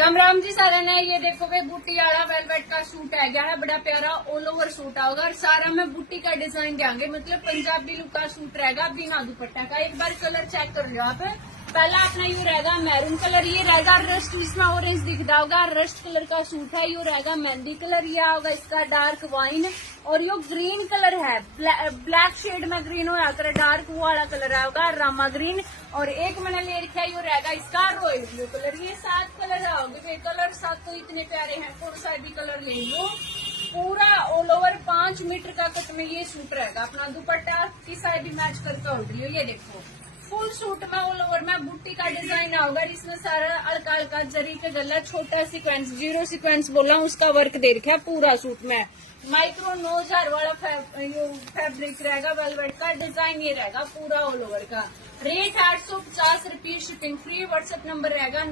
राम राम जी सारा ने। ये देखो भाई बूटी वाला वेलवेट का सूट है गया है, बड़ा प्यारा ऑल ओवर सूट होगा और सारा में बूटी का डिजाइन देंगे, मतलब पंजाबी लुक का सूट रहेगा बिना दुपट्टा का। एक बार कलर चेक कर लो आप। पहला अपना यू रहेगा मैरून कलर, ये रहेगा रस्ट, इसमें ऑरेंज दिख रहा होगा, रस्ट कलर का सूट है। यू रहेगा मेहंदी कलर, ये होगा इसका डार्क वाइन और यो ग्रीन कलर है, ब्लैक शेड में ग्रीन हो जाकर डार्क वो वाला कलर होगा रामा ग्रीन। और एक मैंने ले रखा है, यो रहेगा इसका रॉयल ब्लू कलर। ये 7 कलर आओगे, कलर 7 तो इतने प्यारे हैं, कौन सा भी कलर ले लो। पूरा ऑल ओवर 5 मीटर का कट में ये सूट रहेगा। अपना दुपट्टा की साइड भी मैच करके ऑर्डर लियो। ये देखो फुल सूट में ऑल ओवर में बूटी का डिजाइन होगा, इसमें सारा हल्का हल्का जरी का गला, छोटा सीक्वेंस, 0 सीक्वेंस बोला उसका वर्क दे रखा है पूरा सूट में। माइक्रो 9000 वाला फैब्रिक रहेगा, वेलवेट का डिजाइन ये रहेगा पूरा ऑल ओवर का। रेट 850 रुपये, शिपिंग फ्री। व्हाट्सएप नंबर रहेगा